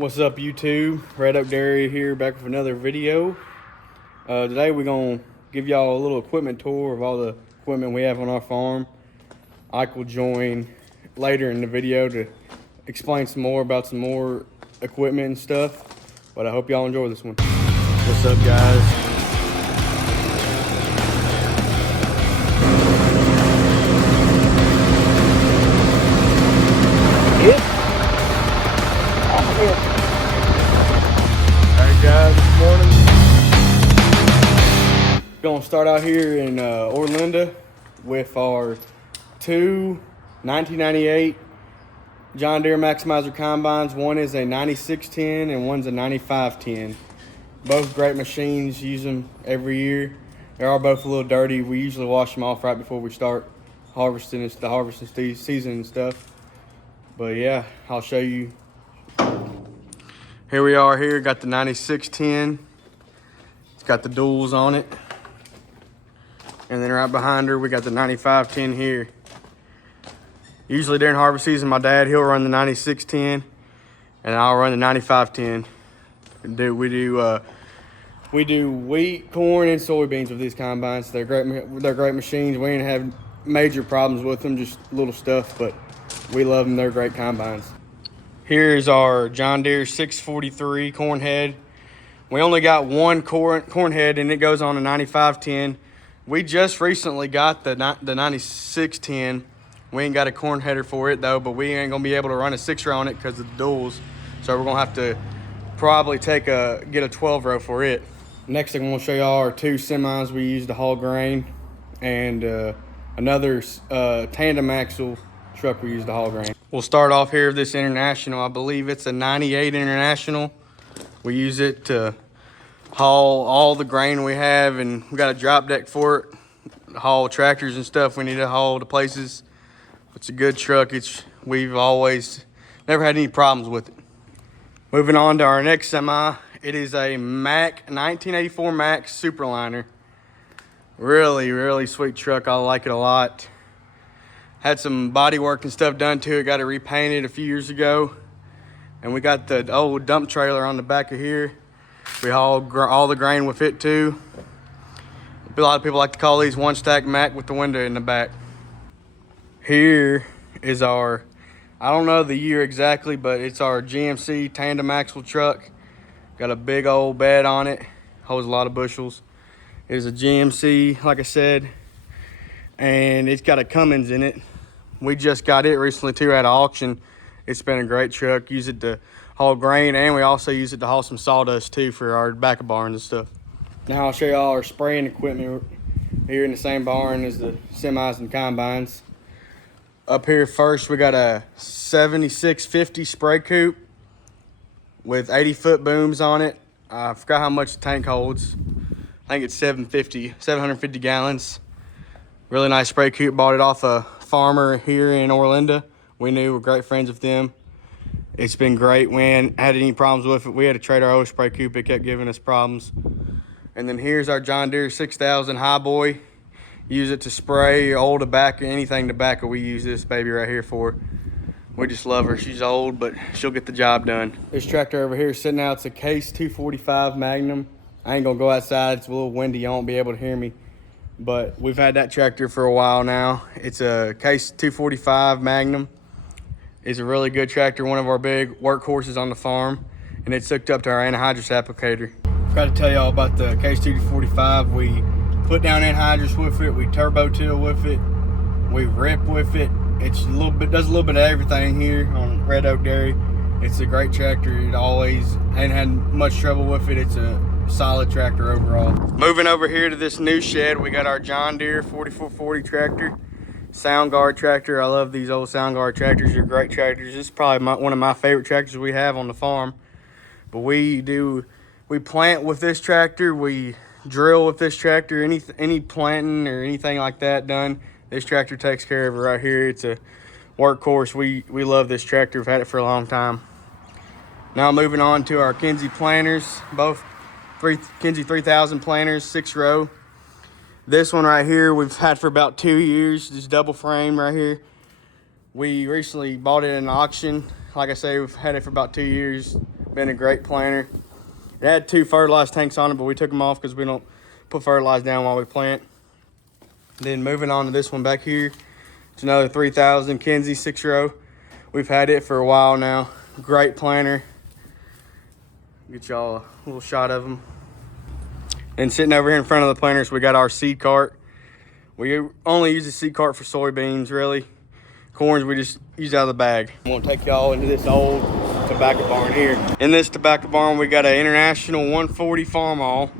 What's up, YouTube? Red Oak Dairy here, back with another video. Today we're gonna give y'all a little equipment tour of all the equipment we have on our farm. Ike will join later in the video to explain some more about some more equipment and stuff, but I hope y'all enjoy this one. What's up, guys? Guys, this morning gonna start out here in Orlinda with our two 1998 John Deere Maximizer combines. One is a 9610 and one's a 9510. Both great machines, use them every year. They are both a little dirty. We usually wash them off right before we start harvesting. It's the harvesting season and stuff. But yeah, I'll show you. Here we are here, got the 9610. It's got the duals on it. And then right behind her, we got the 9510 here. Usually during harvest season, my dad, he'll run the 9610 and I'll run the 9510. We do wheat, corn, and soybeans with these combines. They're great machines. We ain't have major problems with them, just little stuff, but we love them. They're great combines. Here's our John Deere 643 corn head. We only got one corn head and it goes on a 9510. We just recently got the 9610. We ain't got a corn header for it though, but we ain't gonna be able to run a 6-row on it because of the duals. So we're gonna have to probably get a 12-row for it. Next thing I'm gonna show y'all are two semis we use to haul grain and another tandem axle truck we use to haul grain. We'll start off here with this International. I believe it's a 98 International. We use it to haul all the grain we have, and we got a drop deck for it. Haul tractors and stuff we need to haul to places. It's a good truck. We've always never had any problems with it. Moving on to our next semi. It is a Mack 1984 Mack Superliner. Really, really sweet truck. I like it a lot. Had some body work and stuff done to it. Got it repainted a few years ago. And we got the old dump trailer on the back of here. We haul all the grain with it too. A lot of people like to call these one stack Mack with the window in the back. Here is our, I don't know the year exactly, but it's our GMC tandem axle truck. Got a big old bed on it. Holds a lot of bushels. It is a GMC, like I said. And it's got a Cummins in it. We just got it recently too at an auction. It's been a great truck. Use it to haul grain, and we also use it to haul some sawdust too for our back of barns and stuff. Now I'll show y'all our spraying equipment here in the same barn as the semis and combines. Up here first, we got a 7650 spray coupe with 80-foot booms on it. I forgot how much the tank holds. I think it's 750 gallons. Really nice spray coupe. Bought it off a farmer here in Orlinda. We knew, we're great friends with them. It's been great. We ain't had any problems with it. We had to trade our old spray coupe. It kept giving us problems. And then here's our John Deere 6000 Highboy. Use it to spray old tobacco, anything tobacco. We use this baby right here for. We just love her. She's old, but she'll get the job done. This tractor over here is sitting out. It's a Case 245 Magnum. I ain't gonna go outside. It's a little windy. You won't be able to hear me. But we've had that tractor for a while now. It's a Case 245 Magnum. It's a really good tractor, one of our big workhorses on the farm, and it's hooked up to our anhydrous applicator. Got to tell y'all about the Case 245. We put down anhydrous with it, we turbo till with it, we rip with it. It's does a little bit of everything here on Red Oak Dairy. It's a great tractor. It always ain't had much trouble with it. It's a solid tractor overall. Moving over here to this new shed, we got our John Deere 4440 tractor, Sound Guard tractor. I love these old Sound Guard tractors. They're great tractors. This is probably one of my favorite tractors we have on the farm. But we plant with this tractor, we drill with this tractor. Any planting or anything like that done, this tractor takes care of it right here. It's a workhorse. We love this tractor. We've had it for a long time. Now moving on to our Kinsey planters, both Kinsey 3000 planters, 6-row. This one right here we've had for about 2 years, this double frame right here. We recently bought it in an auction. Like I say, we've had it for about 2 years. Been a great planter. It had 2 fertilized tanks on it, but we took them off because we don't put fertilizer down while we plant. Then moving on to this one back here, it's another 3000 Kinsey 6-row. We've had it for a while now. Great planter. Get y'all a little shot of them. And sitting over here in front of the planters, we got our seed cart. We only use the seed cart for soybeans, really. Corns, we just use out of the bag. I'm gonna take y'all into this old tobacco barn here. In this tobacco barn, we got an International 140 Farmall.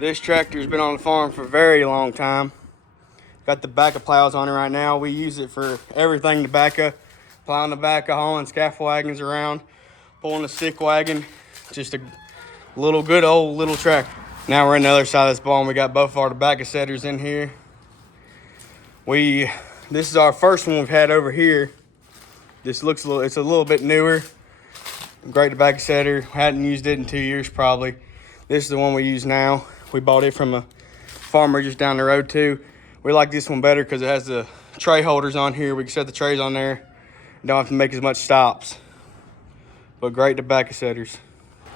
This tractor's been on the farm for a very long time. Got the tobacco plows on it right now. We use it for everything tobacco. Plowing tobacco, hauling scaffold wagons around, pulling a stick wagon. Just a little good old little tractor. Now we're on the other side of this barn. We got both of our tobacco setters in here. This is our first one we've had over here. This looks it's a little bit newer. Great tobacco setter. Hadn't used it in 2 years probably. This is the one we use now. We bought it from a farmer just down the road too. We like this one better because it has the tray holders on here. We can set the trays on there. Don't have to make as much stops. But great tobacco setters.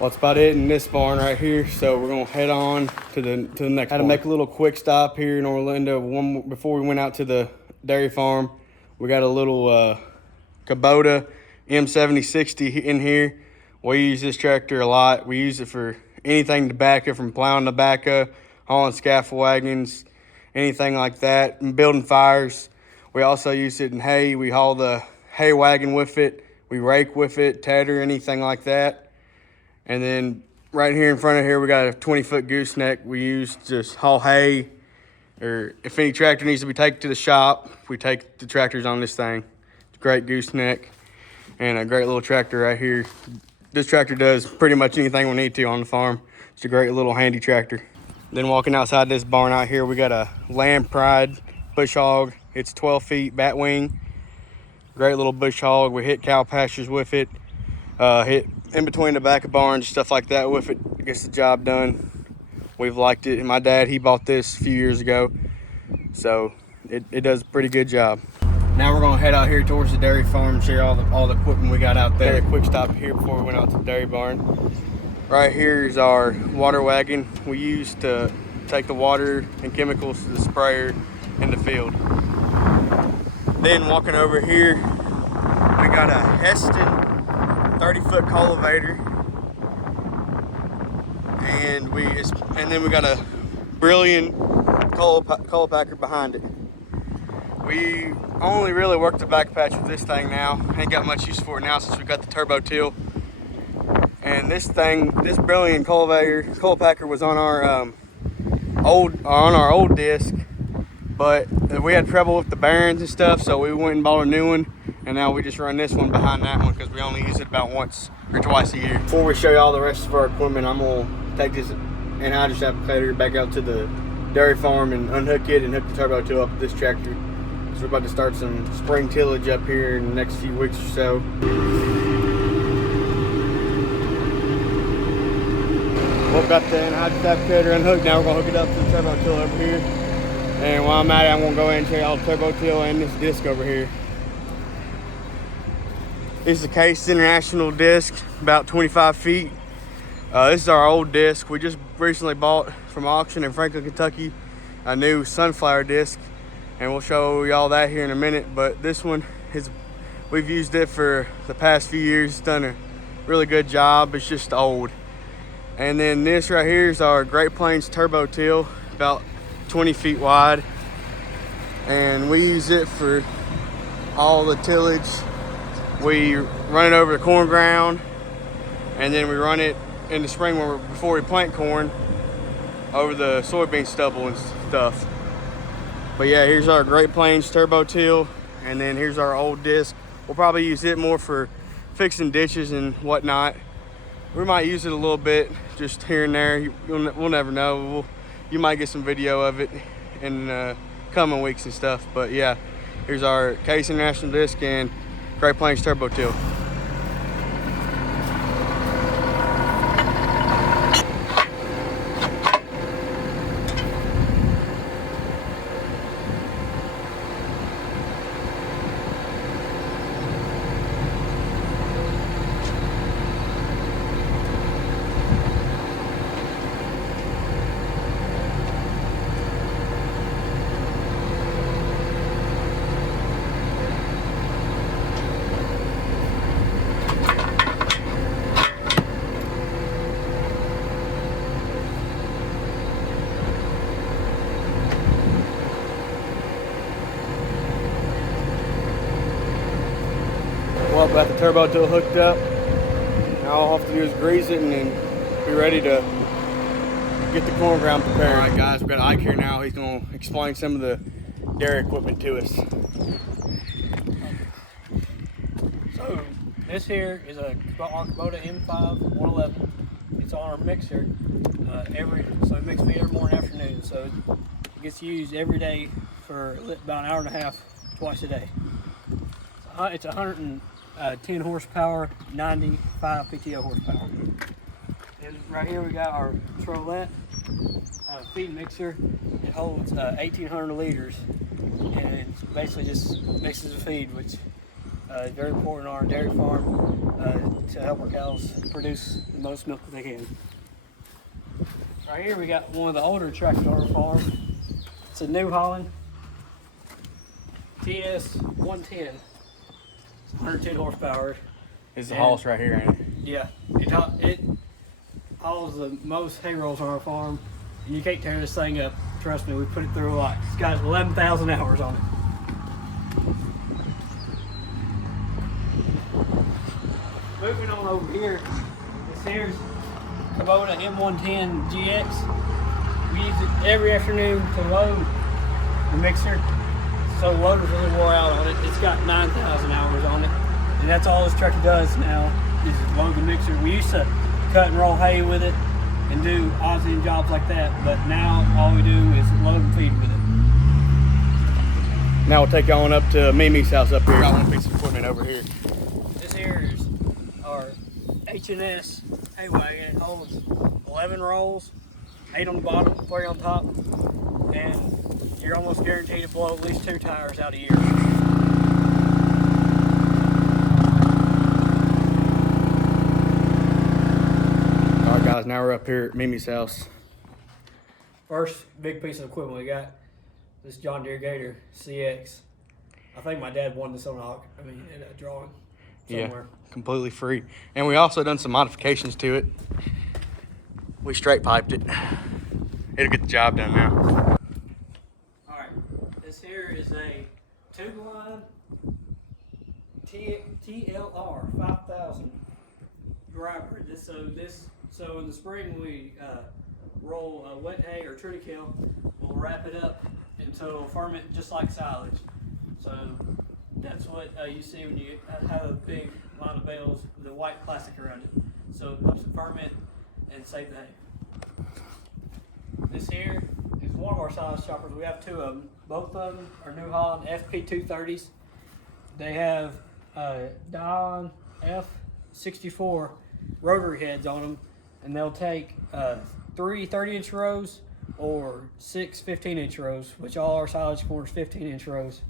Well, that's about it in this barn right here. So we're gonna head on to the next. Had to make a little quick stop here in Orlando. Before we went out to the dairy farm. We got a little Kubota M7060 in here. We use this tractor a lot. We use it for anything tobacco, from plowing tobacco, hauling scaffold wagons, anything like that, and building fires. We also use it in hay. We haul the hay wagon with it. We rake with it, tedder, anything like that. And then right here in front of here, we got a 20-foot gooseneck we use to just haul hay, or if any tractor needs to be taken to the shop, we take the tractors on this thing. It's a great gooseneck and a great little tractor right here. This tractor does pretty much anything we need to on the farm. It's a great little handy tractor. Then walking outside this barn out here, we got a Land Pride bush hog. It's 12 feet batwing. Great little bush hog. We hit cow pastures with it. Hit in between the back of barns, stuff like that with it. Gets the job done. We've liked it. And my dad, he bought this a few years ago. So it does a pretty good job. Now we're gonna head out here towards the dairy farm and show you all the equipment we got out there. A quick stop here before we went out to the dairy barn. Right here is our water wagon we use to take the water and chemicals to the sprayer in the field. Then walking over here, we got a Heston 30-foot cultivator, and then we got a Brilliant cultipacker behind it. We only really work the back patch with this thing now. Ain't got much use for it now since we got the turbo till. And this Brilliant cultipacker was on our old disc, but we had trouble with the bearings and stuff, so we went and bought a new one, and now we just run this one behind that one because we only use it about once or twice a year. Before we show you all the rest of our equipment, I'm gonna take this anhydrous applicator back out to the dairy farm and unhook it and hook the turbo till up with this tractor. So we're about to start some spring tillage up here in the next few weeks or so. We've got the anhydrous applicator unhooked. Now we're gonna hook it up to the turbo till over here. And while I'm at it, I'm gonna go ahead and show you all the turbo till and this disc over here. This is a Case International disc, about 25 feet. This is our old disc. We just recently bought from auction in Franklin, Kentucky, a new sunflower disc, and we'll show y'all that here in a minute. But this one we've used it for the past few years. It's done a really good job. It's just old. And then this right here is our Great Plains turbo till, about 20 feet wide, and we use it for all the tillage. We run it over the corn ground, and then we run it in the spring before we plant corn over the soybean stubble and stuff. But yeah, here's our Great Plains turbo till, and then here's our old disc. We'll probably use it more for fixing ditches and whatnot. We might use it a little bit just here and there. We'll never know. You might get some video of it in coming weeks and stuff. But yeah, here's our Case International disc and Great Plains turbo till. got the turbo till hooked up. Now all I have to do is grease it and then be ready to get the corn ground prepared. All right, guys, we've got Ike here now. He's going to explain some of the dairy equipment to us. So this here is our Kubota M5 111. It's on our mixer so we mix feed every morning and afternoon. So it gets used every day for about an hour and a half, twice a day. It's 110 horsepower, 95 PTO horsepower. And right here we got our Trolette feed mixer. It holds 1,800 liters, and it basically just mixes the feed, which is very important on our dairy farm to help our cows produce the most milk that they can. Right here we got one of the older tractors on our farm. It's a New Holland TS 110. It's 110 horsepower. It's the Hoss right here, ain't it? Yeah, it hauls the most hay rolls on our farm, and you can't tear this thing up. Trust me, we put it through a lot. It's got 11,000 hours on it. Moving on over here, this here's Kubota M110 GX. We use it every afternoon to load the mixer. So the loader's really wore out on it. It's got 9,000 hours on it. And that's all this tractor does now, is load the mixer. We used to cut and roll hay with it and do odds and jobs like that, but now all we do is load and feed with it. Now we'll take y'all on up to Mimi's house up here. I want a piece of equipment over here. This here is our H&S hay wagon. It holds 11 rolls, 8 on the bottom, 3 on top, and you're almost guaranteed to blow at least 2 tires out a year. All right, guys, now we're up here at Mimi's house. First big piece of equipment we got, this John Deere Gator CX. I think my dad won this on in a drawing somewhere. Yeah, completely free. And we also done some modifications to it. We straight piped it. It'll get the job done now. All right, this here is a tube line TLR 5000 driver. So in the spring we roll wet hay or triticale. We'll wrap it up until it'll ferment just like silage. So that's what you see when you have a big line of bales with a white plastic around it. So it helps it ferment and save the hay. This here is one of our silage choppers. We have 2 of them. Both of them are New Holland FP230s. They have Dion F64 rotary heads on them, and they'll take 3 30-inch rows or 6 15-inch rows, which all our silage corn is 15-inch rows.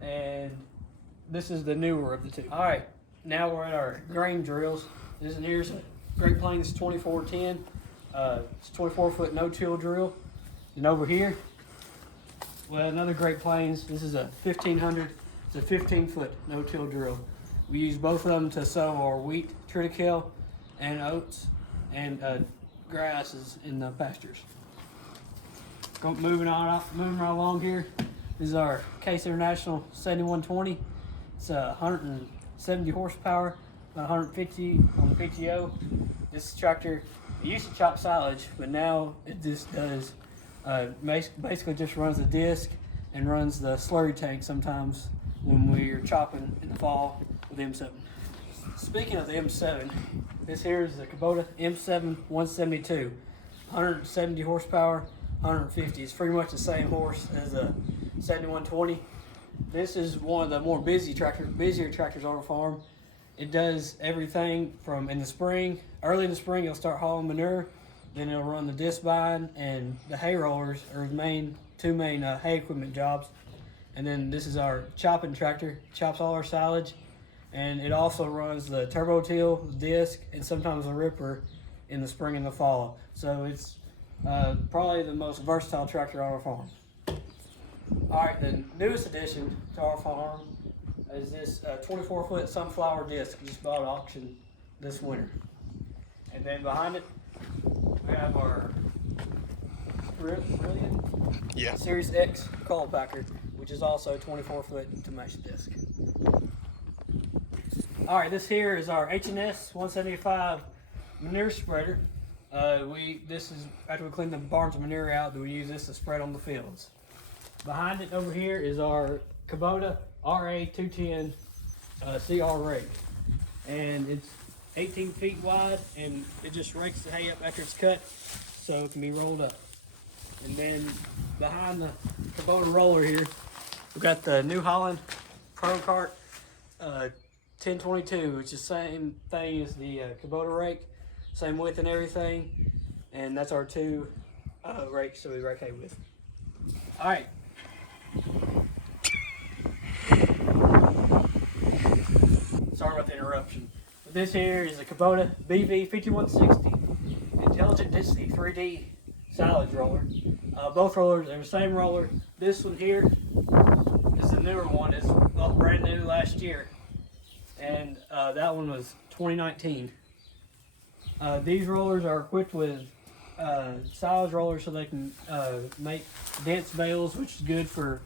And this is the newer of the 2. All right, now we're at our grain drills. Here's a Great Plains 2410. It's a 24-foot no-till drill. And over here, well, another Great Plains. This is a 1500. It's a 15-foot no-till drill. We use both of them to sow our wheat, triticale, and oats, and grasses in the pastures. Moving right along here. This is our Case International 7120. It's 170 horsepower, about 150 on the PTO. This tractor, it used to chop silage, but now it just does, basically just runs the disc and runs the slurry tank sometimes when we're chopping in the fall with the M7. Speaking of the M7, this here is the Kubota M7 172. 170 horsepower, 150. It's pretty much the same horse as a 7120. This is one of the more busier tractors on our farm. It does everything from early in the spring it'll start hauling manure, then it'll run the disc bind, and the hay rollers are the 2 main hay equipment jobs. And then this is our chopping tractor, chops all our silage, and it also runs the turbo till, the disc, and sometimes a ripper in the spring and the fall. So it's probably the most versatile tractor on our farm. All right, the newest addition to our farm is this 24-foot sunflower disc we just bought at auction this winter. And then behind it, we have our Brilliant Series X coil packer, which is also 24-foot to match the disc. All right, this here is our H&S 175 manure spreader. This is after we clean the barns of manure out, that we use this to spread on the fields. Behind it over here is our Kubota RA210 CR rake, and it's 18 feet wide, and it just rakes the hay up after it's cut, so it can be rolled up. And then behind the Kubota roller here, we've got the New Holland Pro Cart 1022, which is the same thing as the Kubota rake, same width and everything, and that's our two rakes that we rake hay with. All right. Sorry about the interruption. But this here is a Kubota BV5160 Intelligent Density 3D silage roller. Both rollers are the same roller. This one here is the newer one. It's brand new last year, and that one was 2019. These rollers are equipped with silage rollers so they can make dense bales, which is good for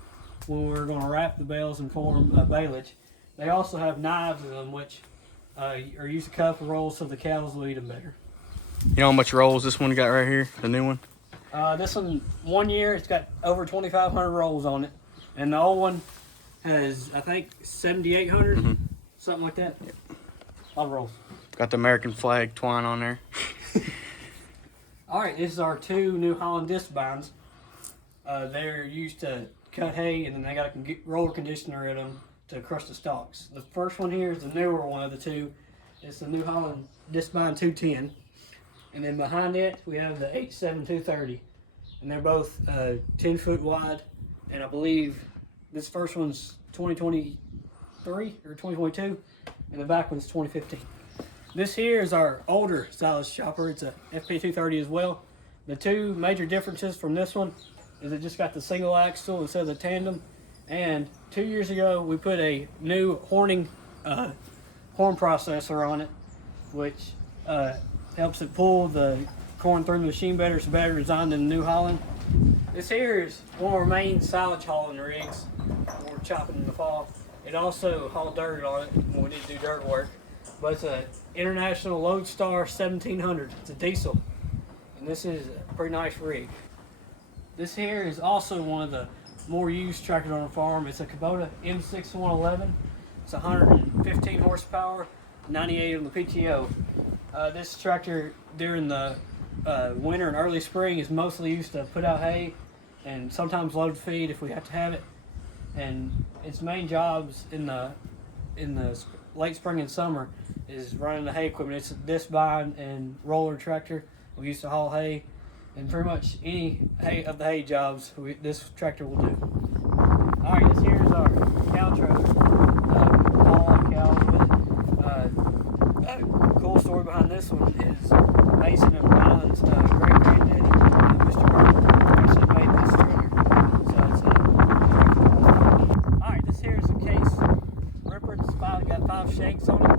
when we're going to wrap the bales and form baleage. They also have knives in them, which are used to cut the rolls so the cows will eat them better. You know how much rolls this one got right here, the new one? This one year, it's got over 2,500 rolls on it, and the old one has, I think, 7,800, something like that. Yep. A lot of rolls. Got the American flag twine on there. All right, this is our two New Holland disc binds. They're used to cut hay, and then they got a roller conditioner in them to crush the stalks. The first one here is the newer one of the two. It's the New Holland disc bind 210. And then behind it, we have the H7 230. And they're both 10 foot wide. And I believe this first one's 2023 or 2022. And the back one's 2015. This here is our older silage chopper. It's a FP230 as well. The two major differences from this one is it just got the single axle instead of the tandem. And 2 years ago, we put a new horn processor on it, which helps it pull the corn through the machine better. It's better designed than the New Holland. This here is one of our main silage hauling rigs when we're chopping in the fall. It also hauled dirt on it when we need to do dirt work. But it's an International Lodestar 1700. It's a diesel. And this is a pretty nice rig. This here is also one of the more used tractors on the farm. It's a Kubota M6111. It's 115 horsepower, 98 on the PTO. This tractor during the winter and early spring is mostly used to put out hay and sometimes load feed if we have to have it. And its main jobs in the late spring and summer is running the hay equipment. It's a disc bind and roller tractor. We used to haul hay, and pretty much any of the hay jobs this tractor will do. All right, this here is our cow trailer. Haul our cows with it. Cool story behind this one is Mason and Ryland's great granddaddy, Mr. Burke, actually made this trailer. So it's all right, this here is a case ripper. It's got 5 shanks on it.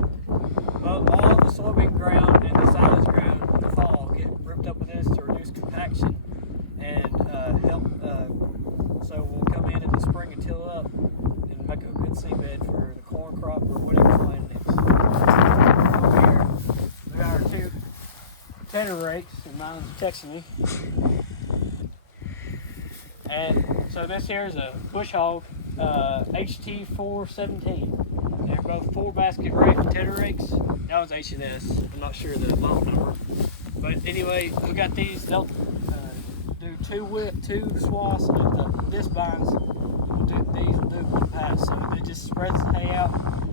All the soybean ground and the silage ground in the fall get ripped up with this to reduce compaction and help. So we'll come in the spring and till up and make a good seedbed for the corn crop or whatever's planted next. Over here, we got our two tedder rakes, and mine's texting me. And so this here is a bush hog HT417. They're both 4-basket rake tedder rakes. That was H&S. I'm not sure the model number. But anyway, we got these. They'll do two swaths of the disc binds. These will do one pass. So it just spreads the hay out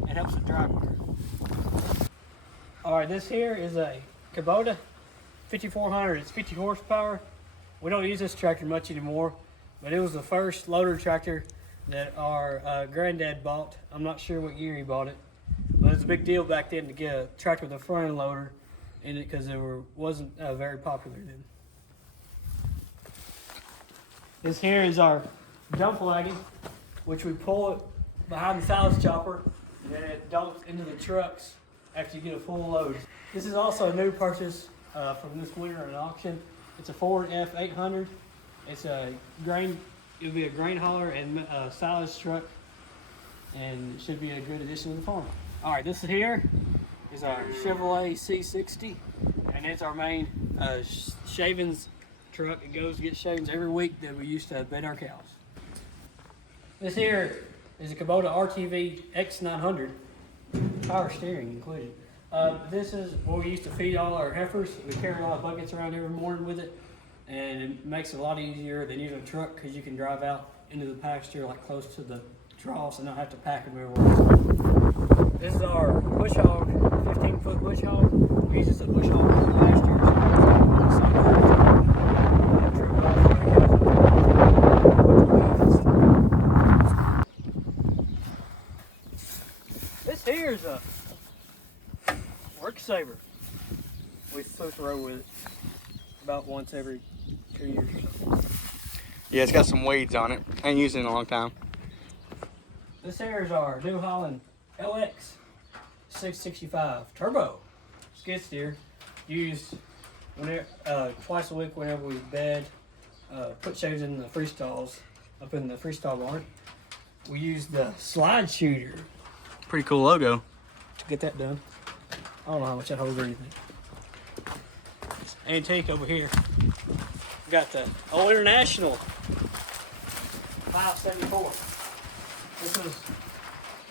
and helps it dry quicker. Alright, this here is a Kubota 5400. It's 50 horsepower. We don't use this tractor much anymore, but it was the first loader tractor that our granddad bought. I'm not sure what year he bought it, but it was a big deal back then to get a tractor with a front end loader in it because it wasn't very popular then. This here is our dump wagon, which we pull it behind the silage chopper, and then it dumps into the trucks after you get a full load. This is also a new purchase from this winter at an auction. It's a Ford F800. It's a grain. It'll be a grain hauler and silage truck, and it should be a good addition to the farm. All right, this here is our Chevrolet C60, and it's our main shavings truck. It goes to get shavings every week that we used to bed our cows. This here is a Kubota RTV X900, power steering included. This is what we used to feed all our heifers. We carry a lot of buckets around every morning with it, and it makes it a lot easier than using a truck because you can drive out into the pasture like close to the troughs and not have to pack them everywhere. This is our bush hog, 15-foot bush hog. We use this as a bush hog in the pastures. This here is a work saver. We're supposed to roll with it about once every 2 years or so. Yeah, it's got some weeds on it. I ain't used it in a long time. This here is our New Holland LX 665 turbo skid steer, used whenever, twice a week whenever we bed, put shavings in the free stalls, up in the freestall barn. We use the slide shooter Pretty cool logo. to get that done. I don't know how much that holds or anything. Antique over here. We got the Old International 574. This is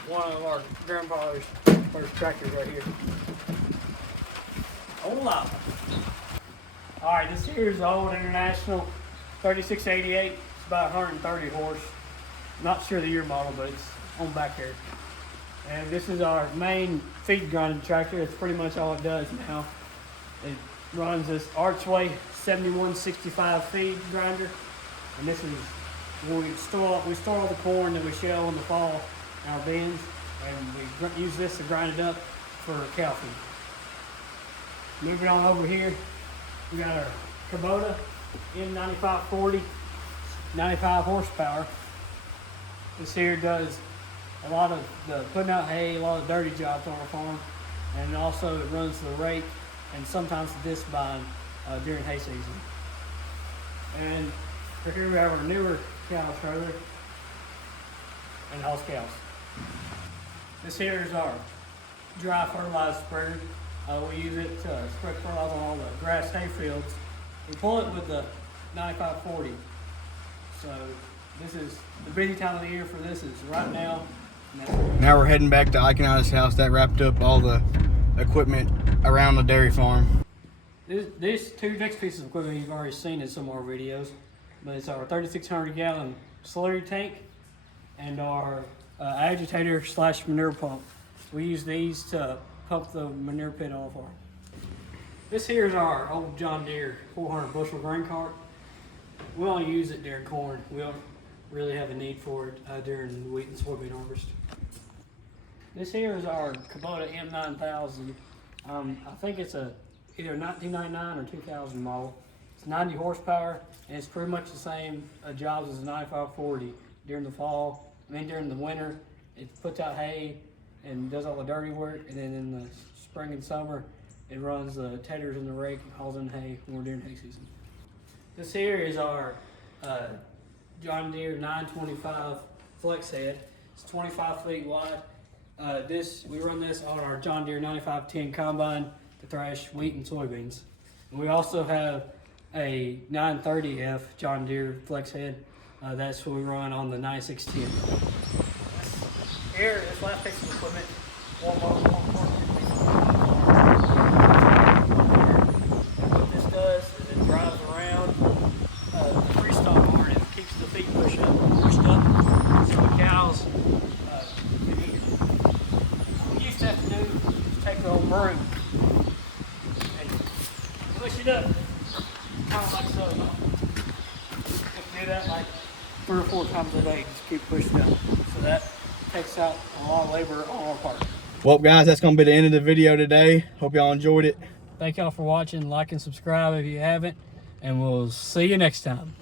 one of our grandfather's first tractors right here. Old Live. Alright, this here is the Old International 3688. It's about 130 horse. Not sure the year model, but it's on back here. And this is our main feed grinding tractor. It's pretty much all it does now. It runs this Archway 7165 feed grinder. And this is where we store all the corn that we shell in the fall in our bins. And we use this to grind it up for cow feed. Moving on over here, we got our Kubota M9540, 95 horsepower. This here does a lot of the putting out hay, a lot of dirty jobs on our farm, and also it runs the rake and sometimes the disc bind during hay season. And for here we have our newer cow trailer and house cows. This here is our dry fertilizer spreader. We use it to spread fertilizer on all the grass hay fields. We pull it with the 9540. So this is the busy time of the year for this is right now. Now we're heading back to Ikenauta's house. That wrapped up all the equipment around the dairy farm. These two next pieces of equipment you've already seen in some of our videos, but it's our 3,600 gallon slurry tank and our agitator / manure pump. We use these to pump the manure pit on the farm. This here is our old John Deere 400 bushel grain cart. We only use it during corn. We don't really have a need for it during wheat and soybean harvest. This here is our Kubota M9000. I think it's either 1999 or 2000 model. It's 90 horsepower and it's pretty much the same jobs as the 9540 during the fall. During the winter, it puts out hay and does all the dirty work, and then in the spring and summer, it runs the teders in the rake and hauls in hay when we're during hay season. This here is our John Deere 925 flex head. It's 25 feet wide. We run this on our John Deere 9510 combine to thrash wheat and soybeans. And we also have a 930F John Deere flex head. That's what we run on the 9610. Here, this last piece of equipment, what this does is it drives around the freestall barn and keeps the feet pushed up so the cows can eat it. What we used to have to do is take the old broom and push it up, kind of like so. You have to do that like 3 or 4 times a day, just keep pushing up. So that takes out a lot of labor on our part. Well, guys, that's going to be the end of the video today. Hope y'all enjoyed it. Thank y'all for watching. Like and subscribe if you haven't, and we'll see you next time.